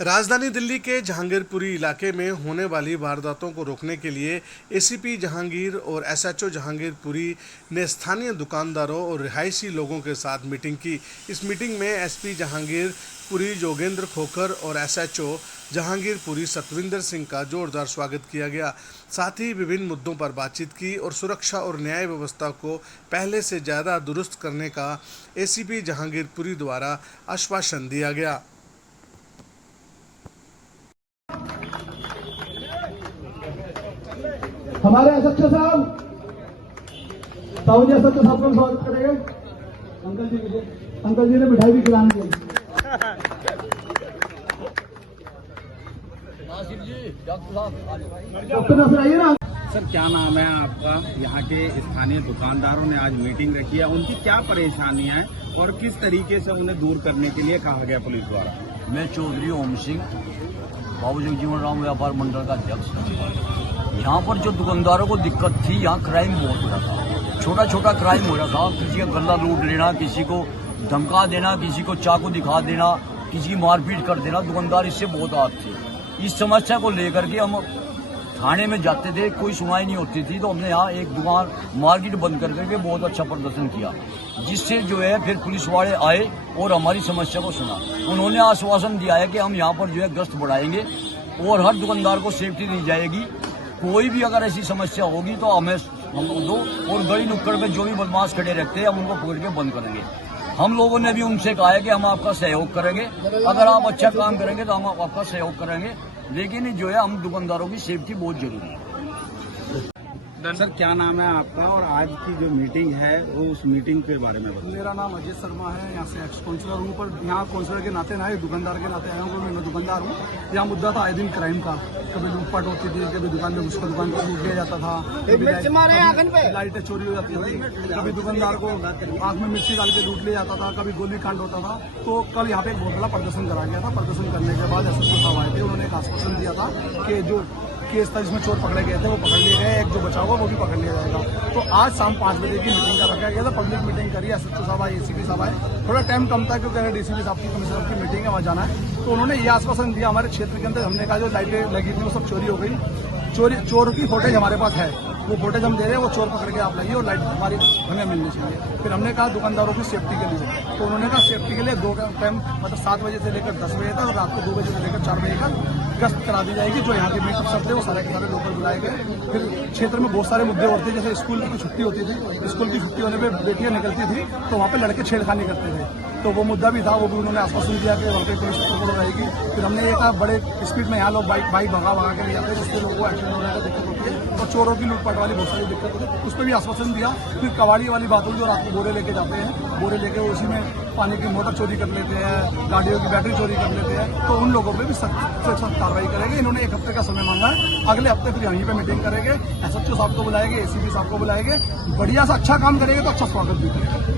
राजधानी दिल्ली के जहांगीरपुरी इलाके में होने वाली वारदातों को रोकने के लिए एसीपी जहांगीर और एसएचओ जहांगीरपुरी ने स्थानीय दुकानदारों और रिहायशी लोगों के साथ मीटिंग की। इस मीटिंग में एसपी जहांगीरपुरी जोगेंद्र खोखर और एसएचओ जहांगीरपुरी सतविंदर सिंह का जोरदार स्वागत किया गया। साथ ही विभिन्न मुद्दों पर बातचीत की और सुरक्षा और न्याय व्यवस्था को पहले से ज़्यादा दुरुस्त करने का एसीपी जहांगीरपुरी द्वारा आश्वासन दिया गया। हमारे एसएचओ साहब साहू एसएचओ साहब का स्वागत करेंगे। अंकल जी ने मिठाई भी खिलानी है। डॉक्टर नसर आइए ना। सर, क्या नाम है आपका? यहाँ के स्थानीय दुकानदारों ने आज मीटिंग रखी है, उनकी क्या परेशानी है और किस तरीके से उन्हें दूर करने के लिए कहा गया पुलिस द्वारा? मैं चौधरी ओम सिंह, बाबू जगजीवन राम व्यापार मंडल का अध्यक्ष। यहाँ पर जो दुकानदारों को दिक्कत थी, यहाँ क्राइम बहुत हो रहा था, छोटा छोटा क्राइम हो रहा था। किसी का गला लूट लेना, किसी को धमका देना, किसी को चाकू दिखा देना, किसी की मारपीट कर देना। दुकानदार इससे बहुत आद थे। इस समस्या को लेकर के हम थाने में जाते थे, कोई सुनवाई नहीं होती थी, तो हमने यहाँ एक दुकान मार्केट बंद कर करके बहुत अच्छा प्रदर्शन किया, जिससे जो है फिर पुलिस वाले आए और हमारी समस्या को सुना। उन्होंने आश्वासन दिया है कि हम यहाँ पर जो है गश्त बढ़ाएंगे और हर दुकानदार को सेफ्टी दी जाएगी। कोई भी अगर ऐसी समस्या होगी तो हम दो, और गली नुक्कड़ में जो भी बदमाश खड़े रहते हैं हम उनको पकड़ के बंद करेंगे। हम लोगों ने भी उनसे कहा है कि हम आपका सहयोग करेंगे, अगर आप अच्छा काम करेंगे तो हम आपका सहयोग करेंगे, लेकिन जो है हम दुकानदारों की सेफ्टी बहुत जरूरी है। सर, क्या नाम है आपका और आज की जो मीटिंग है वो उस मीटिंग के बारे में बताइए। मेरा नाम अजय शर्मा है, यहाँ से एक्स काउंसलर हूँ, पर यहाँ काउंसलर के नाते ना, दुकानदार के नाते आया हूँ। मैं दुकानदार हूँ। यहाँ मुद्दा था आए दिन क्राइम का, कभी लूटपाट होती थी, कभी दुकान में घुसकर दुकान को लूट लिया जाता था, कभी लाइटें चोरी हो जाती थी, कभी दुकानदार को आंख में मिर्ची डाल के लूट लिया जाता था, कभी गोली कांड होता था। तो कल यहाँ पे एक बहुत बड़ा प्रदर्शन करा गया था। प्रदर्शन करने के बाद एसएसपी साहब आए थे, उन्होंने एक आश्वासन दिया था कि जो केस था जिसमें चोर पकड़े गए थे वो पकड़ लिए गए, एक जो बचा हुआ वो भी पकड़ लिया जाएगा। तो आज शाम 5 बजे की मीटिंग का रखा गया था। पब्लिक मीटिंग करी, एसएचओ साहब आए, एसीपी साहब आए। थोड़ा टाइम कम था क्योंकि डीसीपी साहब की कमिश्नर की मीटिंग है, वहाँ जाना है। तो उन्होंने ये आश्वासन दिया हमारे क्षेत्र के अंदर, हमने कहा जो लाइटें लगी थी वो सब चोरी हो गई। चोर की फुटेज हमारे पास है, वो फुटेज हम दे रहे हैं, वो चोर पकड़ के आप लाइए और लाइट हमारी हमें मिलनी चाहिए। फिर हमने कहा दुकानदारों की सेफ्टी के लिए, तो उन्होंने कहा सेफ्टी के लिए 2 टाइम मतलब 7 बजे से लेकर 10 बजे तक और रात को 2 बजे से लेकर 4 बजे तक गश्त करा दी जाएगी। जो यहाँ के मीट अफसर थे वो सारे के सारे लोकल बुलाए गए। फिर क्षेत्र में बहुत सारे मुद्दे होते थे, जैसे स्कूल की छुट्टी होती थी, स्कूल की छुट्टी होने पर बेटियां निकलती थी तो वहाँ पे लड़के छेड़खानी करते थे, तो वो मुद्दा भी था, वो भी उन्होंने आश्वासन दिया कि वहाँ पे पुलिस प्रोटोकॉल रहेगी। फिर हमने ये कहा बड़े स्पीड में यहाँ लोग बाइक भगा के ले जाते हैं, जिससे लोगों को एक्सीडेंट होने का दिक्कत होती है, और चोरों की लूटपाट वाली बहुत सारी दिक्कत होती है, उस पर भी आश्वासन दिया। फिर कबाड़ी वाली बात होगी, जो रात को बोरे लेके जाते हैं, बोरे लेके उसी में पानी की मोटर चोरी कर लेते हैं, गाड़ियों की बैटरी चोरी कर लेते हैं, तो उन लोगों पे भी सख्त से सख्त कार्रवाई करेंगे। इन्होंने 1 हफ्ते का समय मांगा है, अगले हफ्ते फिर यहीं पे मीटिंग करेंगे, एसएचओ साहब को बुलाएंगे, एसीपी साहब को बुलाएंगे। बढ़िया सा अच्छा काम करेंगे तो अच्छा स्वागत भी करेंगे।